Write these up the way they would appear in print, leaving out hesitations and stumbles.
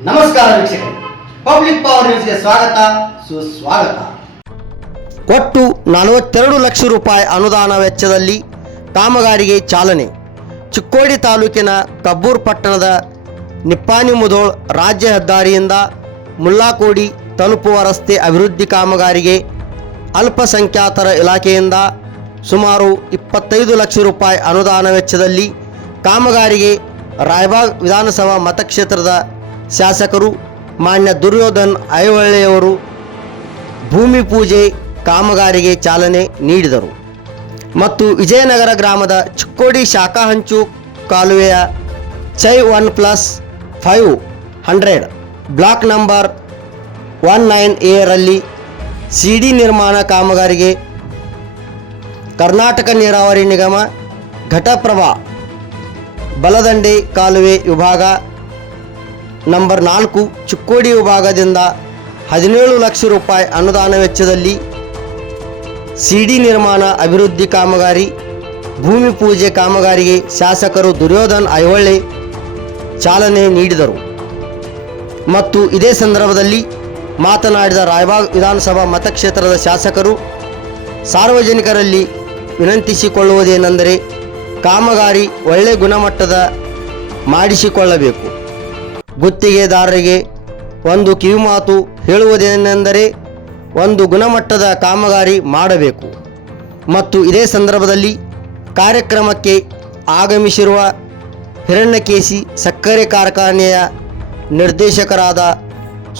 ನಮಸ್ಕಾರ ವೀಕ್ಷಕರೇ, public power ನ್ಯೂಸ್ಗೆ ಸ್ವಾಗತ ಸುಸ್ವಾಗತ. ಒಟ್ಟು 42 ಲಕ್ಷ ರೂಪಾಯಿ ಅನುದಾನ ವೆಚ್ಚದಲ್ಲಿ ಕಾಮಗಾರಿಗೆ ಚಾಲನೆ. ಚಿಕ್ಕೋಡಿ ತಾಲೂಕಿನ ಕಬ್ಬೂರ್ ಪಟ್ಟಣದ ನಿಪ್ಪಾಣಿ ಮುಧೋಳ್ ರಾಜ್ಯ ಹೆದ್ದಾರಿಯಿಂದ ಮುಲ್ಲಾಕೋಡಿ ತಲುಪುವ ರಸ್ತೆ ಅಭಿವೃದ್ಧಿ ಕಾಮಗಾರಿಗೆ ಅಲ್ಪಸಂಖ್ಯಾತರ ಇಲಾಖೆಯಿಂದ ಸುಮಾರು 25 ಲಕ್ಷ ರೂಪಾಯಿ ಅನುದಾನ ವೆಚ್ಚದಲ್ಲಿ ಕಾಮಗಾರಿಗೆ ರಾಯಬಾಗ್ ವಿಧಾನಸಭಾ ಮತಕ್ಷೇತ್ರದ ಶಾಸಕರು ಮಾನ್ಯ ದುರ್ಯೋಧನ್ ಐಹೊಳೆಯವರು ಭೂಮಿ ಪೂಜೆ ಕಾಮಗಾರಿಗೆ ಚಾಲನೆ ನೀಡಿದರು. ಮತ್ತು ವಿಜಯನಗರ ಗ್ರಾಮದ ಚಿಕ್ಕೋಡಿ ಶಾಖಾ ಹಂಚು ಕಾಲುವೆಯ ಚೈ 1+500 ಬ್ಲಾಕ್ ನಂಬರ್ 19A ರಲ್ಲಿ ಸಿಡಿ ನಿರ್ಮಾಣ ಕಾಮಗಾರಿಗೆ ಕರ್ನಾಟಕ ನೀರಾವರಿ ನಿಗಮ ಘಟಪ್ರಭಾ ಬಲದಂಡೆ ಕಾಲುವೆ ವಿಭಾಗ ನಂಬರ್ 4 ಚಿಕ್ಕೋಡಿ ವಿಭಾಗದಿಂದ 17 ಲಕ್ಷ ರೂಪಾಯಿ ಅನುದಾನ ವೆಚ್ಚದಲ್ಲಿ ಸಿಡಿ ನಿರ್ಮಾಣ ಅಭಿವೃದ್ಧಿ ಕಾಮಗಾರಿ ಭೂಮಿ ಪೂಜೆ ಕಾಮಗಾರಿಗೆ ಶಾಸಕರು ದುರ್ಯೋಧನ್ ಐಹೊಳೆ ಚಾಲನೆ ನೀಡಿದರು. ಮತ್ತು ಇದೇ ಸಂದರ್ಭದಲ್ಲಿ ಮಾತನಾಡಿದ ರಾಯಬಾಗ್ ವಿಧಾನಸಭಾ ಮತಕ್ಷೇತ್ರದ ಶಾಸಕರು ಸಾರ್ವಜನಿಕರಲ್ಲಿ ವಿನಂತಿಸಿಕೊಳ್ಳುವುದೇನೆಂದರೆ ಕಾಮಗಾರಿ ಒಳ್ಳೆ ಗುಣಮಟ್ಟದ ಮಾಡಿಸಿಕೊಳ್ಳಬೇಕು. ಗುತ್ತಿಗೆದಾರರಿಗೆ ಒಂದು ಕಿವಿಮಾತು ಹೇಳುವುದೇನೆಂದರೆ ಒಂದು ಗುಣಮಟ್ಟದ ಕಾಮಗಾರಿ ಮಾಡಬೇಕು. ಮತ್ತು ಇದೇ ಸಂದರ್ಭದಲ್ಲಿ ಕಾರ್ಯಕ್ರಮಕ್ಕೆ ಆಗಮಿಸಿರುವ ಹಿರಣ್ಯಕೇಶಿ ಸಕ್ಕರೆ ಕಾರ್ಖಾನೆಯ ನಿರ್ದೇಶಕರಾದ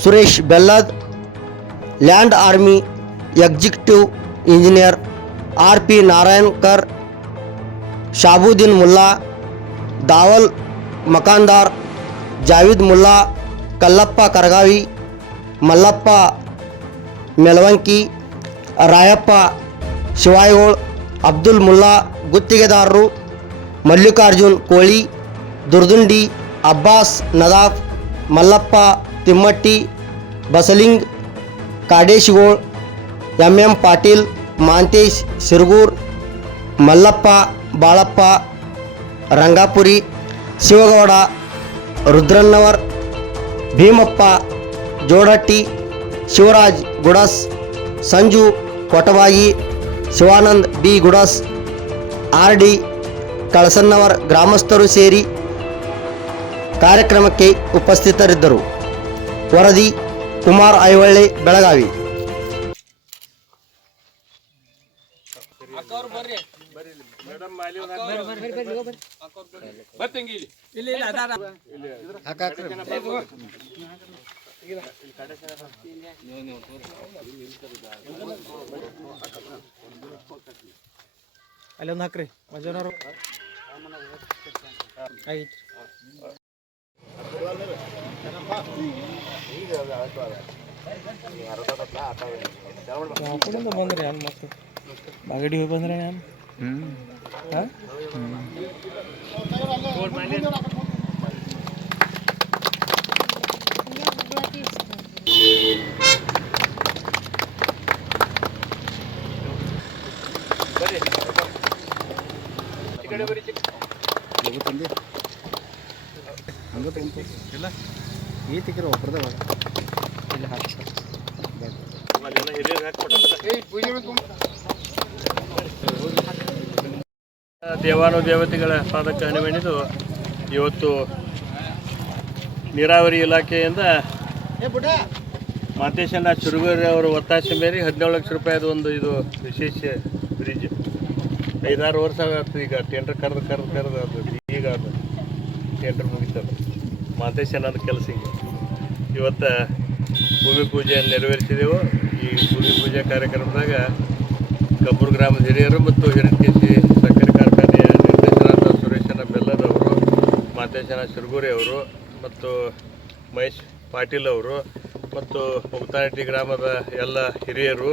Suresh Bellad, land army executive engineer RP Narayankar, Shabuddin Mulla, Daval Makandar, Javid Mulla, Kallappa Karagavi, Mallappa Melavanki, Rayappa Shivayigol, Abdul Mulla, ಗುತ್ತಿಗೆದಾರರು ಮಲ್ಲಿಕಾರ್ಜುನ್ ಕೋಳಿ, Durdundi, Abbas Nadaf, Mallappa ತಿಮ್ಮಟ್ಟಿ, ಬಸಲಿಂಗ್ ಕಾಡೇಶಿಗೋಳ್, MM Patil, Mantesh ಸಿರ್ಗೂರ್, Mallappa Balappa ರಂಗಾಪುರಿ, Shivagowda ರುದ್ರನ್ನವರ್, Bhimappa Jodatti, Shivraj ಗುಡಸ್, Sanju Kotabagi, Shivanand B ಗುಡಸ್, RD ಕಳಸನ್ನವರ್ ಗ್ರಾಮಸ್ಥರು ಸೇರಿ ಕಾರ್ಯಕ್ರಮಕ್ಕೆ ಉಪಸ್ಥಿತರಿದ್ದರು. ವರದಿ ಕುಮಾರ್ ಐಹೊಳೆ, ಬೆಳಗಾವಿ. ಅಲ್ಲೊಂದು ಹಾಕ್ರಿ ಮಜನವರು ಆಯ್ತು. ಬಂದ್ರಿ ಏನು ಮತ್ತೆ ಬಾಗಡಿ ಹೋಗಿ ಬಂದ್ರೆ ನಾನು ಇಲ್ಲ ಈ ತಿಕ್ಕಿರ ಒಬ್ಬರದ ಇಲ್ಲ ಹಾಕಿ ದೇವಾನುದೇವತೆಗಳ ಪಾದಕ್ಕೆ ಹಣಿವೆಣಿದು ಇವತ್ತು ನೀರಾವರಿ ಇಲಾಖೆಯಿಂದ ಮಾತೇಶಣ್ಣ ಚುರುಗೂರಿ ಅವರ ಒತ್ತಾಸೆ ಮೇರೆ 17 ಲಕ್ಷ ರೂಪಾಯಿದು ಒಂದು ಇದು ವಿಶೇಷ ಬ್ರಿಡ್ಜ್ 5-6 ವರ್ಷ ಆಗ್ತದೆ. ಈಗ ಟೆಂಡರ್ ಕರೆದು ಅದು ಈಗ ಅದು ಟೆಂಡರ್ ಮುಗಿತದೆ. ಮಾತೇಶಣ್ಣನ ಕೆಲಸ ಈಗ ಇವತ್ತು ಭೂಮಿ ಪೂಜೆಯನ್ನು ನೆರವೇರಿಸಿದೆವು. ಈ ಭೂಮಿ ಪೂಜೆ ಕಾರ್ಯಕ್ರಮದಾಗ ಕಬ್ಬೂರು ಗ್ರಾಮದ ಹಿರಿಯರು ಮತ್ತು ಹಿರಣ್ಯಕೇಶಿ ಸಕ್ಕರೆ ಕಾರ್ಖಾನೆಯ ನಿರ್ದೇಶಕರಾದ ಸುರೇಶನ ಬೆಲ್ಲದವರು, ಮಾತೇಶನ ಶಿರ್ಗೂರಿ ಅವರು ಮತ್ತು ಮಹೇಶ್ ಪಾಟೀಲ್ ಅವರು ಮತ್ತು ಮುಕ್ತಾನಟ್ಟಿ ಗ್ರಾಮದ ಎಲ್ಲ ಹಿರಿಯರು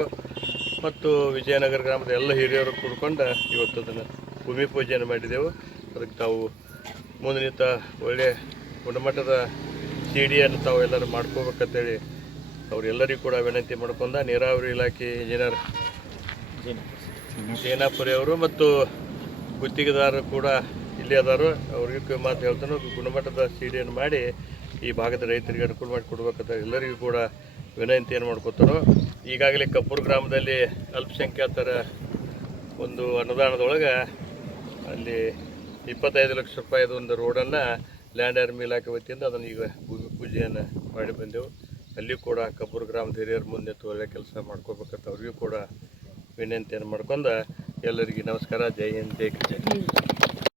ಮತ್ತು ವಿಜಯನಗರ ಗ್ರಾಮದ ಎಲ್ಲ ಹಿರಿಯರು ಕೂಡ್ಕೊಂಡು ಇವತ್ತು ಅದನ್ನು ಭೂಮಿ ಪೂಜೆಯನ್ನು ಮಾಡಿದೆವು. ಅದಕ್ಕೆ ತಾವು ಮುಂದಿನ ಒಳ್ಳೆಯ ಗುಣಮಟ್ಟದ ಸಿಡಿಯನ್ನು ತಾವು ಎಲ್ಲರೂ ಮಾಡ್ಕೋಬೇಕಂತೇಳಿ ಅವರೆಲ್ಲರಿಗೂ ಕೂಡ ವಿನಂತಿ ಮಾಡ್ಕೊಂಡ ನೀರಾವರಿ ಇಲಾಖೆ ಇಂಜಿನಿಯರ್ ಜೇನಾಪುರಿ ಅವರು ಮತ್ತು ಗುತ್ತಿಗೆದಾರರು ಕೂಡ ಇಲ್ಲಿ ಅದಾರು. ಅವ್ರಿಗೆ ಮಾತು ಹೇಳ್ತಾನೆ ಗುಣಮಟ್ಟದ ಸಿಡಿಯನ್ನು ಮಾಡಿ ಈ ಭಾಗದ ರೈತರಿಗೆ ಅನುಕೂಲ ಮಾಡಿ ಕೊಡ್ಬೇಕಂತ ಎಲ್ಲರಿಗೂ ಕೂಡ ವಿನಂತಿಯನ್ನು ಮಾಡ್ಕೊತಾರೋ. ಈಗಾಗಲೇ ಕಬ್ಬೂರು ಗ್ರಾಮದಲ್ಲಿ ಅಲ್ಪಸಂಖ್ಯಾತರ ಒಂದು ಅನುದಾನದೊಳಗೆ ಅಲ್ಲಿ 25 ಲಕ್ಷ ರೂಪಾಯಿದು ಒಂದು ರೋಡನ್ನು ಲ್ಯಾಂಡ್ ಆರ್ಮಿ ಇಲಾಖೆ ವತಿಯಿಂದ ಅದನ್ನು ಈಗ ಭೂಮಿ ಪೂಜೆಯನ್ನು ಮಾಡಿ ಬಂದೆವು. ಅಲ್ಲಿ ಕೂಡ ಕಬ್ಬೂರು ಗ್ರಾಮದ ಹಿರಿಯರ ಮುಂದೆ ಒಳ್ಳೆ ಕೆಲಸ ಮಾಡ್ಕೋಬೇಕಂತ ಅವ್ರಿಗೂ ಕೂಡ ವಿನಂತಿಯನ್ನು ಮಾಡ್ಕೊಂಡು ಎಲ್ಲರಿಗೂ ನಮಸ್ಕಾರ. ಜೈ ಹಿಂದ್, ಜೈ ಕಿಸಾನ್.